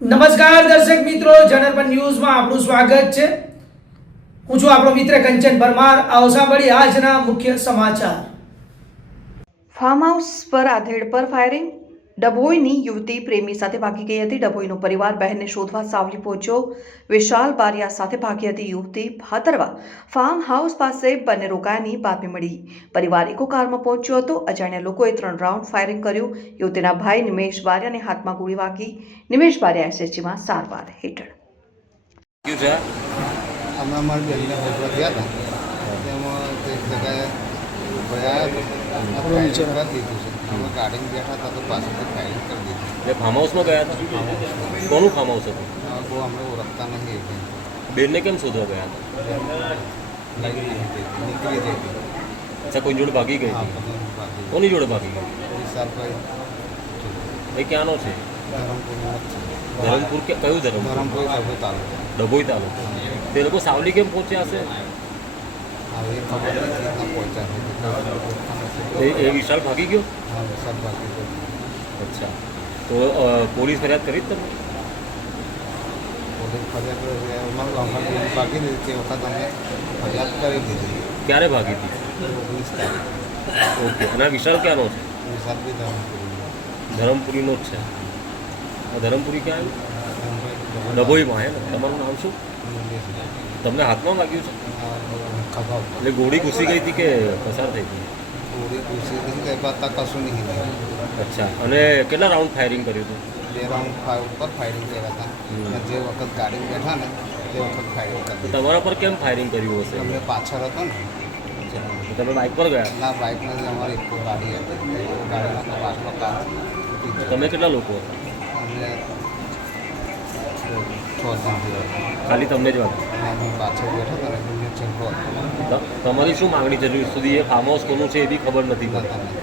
નમસ્કાર દર્શક મિત્રો, જનરપન ન્યૂઝમાં આપનું સ્વાગત છે. હું છું આપણો મિત્ર કંચન પરમાર. આવો સાંભળીએ આજના મુખ્ય સમાચાર. ફાર્મ હાઉસ પર આધેડ પર ફાયરિંગ. ડભોઈની યુવતી પ્રેમી સાથે ભાગી ગઈ હતી. ડભોઈનો પરિવાર બહેનને શોધવા સાવલી પહોંચ્યો. વિશાલ બારિયા સાથે ભાગી હતી યુવતી. ભાતરવા ફાર્મ હાઉસ પાસે બંને રોકાયાની બાતમી મળી. પરિવાર ઇકો કારમાં પહોંચ્યો હતો. અજાણ્યા લોકોએ 3 રાઉન્ડ ફાયરિંગ કર્યું. યુવતીના ભાઈ નિમેશ બારિયાને હાથમાં ગોળી વાગી. નિમેશ બારિયા એસએચજીમાં સારવાર હેઠળ. અમે અમારી બેનને હોટલ ગયા હતા તેમાં તે જગ્યાએ ગયા કરી દીધું છે. અમે ગાડીમાં બેઠા હતા તો પાછળથી ફાયરિંગ કરી દીધું. એટલે ફાર્મ હાઉસમાં ગયા હતા? કોનું ફાર્મ હાઉસ હતું? બહુ અમને ઓળખતા નથી એટલે બેનને કેમ શોધવા ગયા હતા? નીકળી જઈ હતી. અચ્છા, કોઈ જોડે ભાગી ગઈ હા, હતી? બધું બાકી કોની જોડે ભાગી ગઈ? વિશાલભાઈ એ ક્યાંનો છે? ધરમપુરનો જ છે. ધરમપુર કે કયું ધરમપુર? ધરમપુર ડભોઈ તાલુકો. ડભોઈ તાલુકો. તે લોકો સાવલી કેમ પહોંચ્યા હશે? હવે એ ખબર નથી રીતના પહોંચ્યા છે. એ વિશાલ ભાગી ગયો? હા, વિશાલ બાકી છે. અચ્છા, તો પોલીસ ફરિયાદ કરી જ તમે? પોલીસ ફરિયાદ અમારી ભાગી દીધી તે વખત અમે ફરિયાદ કરી દીધી. ક્યારે ભાગી હતી? 19 તારીખ. ઓકે. અને આ વિશાલ ક્યાંનો છે? વિશાલ બી ધરમપુર. ધરમપુરીનો જ છે. આ ધરમપુરી ક્યાં આવ્યું? ડભોઈમાં હે ને? તમારું નામ શું? તમને હાથમાં વાગ્યું છે? ખભા એટલે ગોળી ઘૂસી ગઈ હતી કે પસાર થઈ ગઈ? પૂરી ખુશી હતી કે બાતા કશું નહીં થયું. અચ્છા, અને કેટલા રાઉન્ડ ફાયરિંગ કર્યું હતું? 2 રાઉન્ડ ઉપર ફાયરિંગ કર્યા હતા અને જે વખત ગાડીમાં બેઠા ને તે વખત ફાયરિંગ તો કરી તમારા પર કેમ ફાયરિંગ કર્યું હશે? અમને પાછળ હતો ને તો તમે બાઇક પર ગયા? ના બાઇક નથી, અમારી એક ગાડી હતી. ગાડીનો પાછલો કાર તમે કેટલા લોકો હતા? અમને 6 જણ. ખાલી તમને જ વાત? અમે પાછળ બેઠા હતા ને એમને છેલ્લો હતો. તમારી શું માંગણી છે? હજુ સુધી એ ફાર્મ હાઉસ કોનું છે એ બી ખબર નથી પડતી. નથી.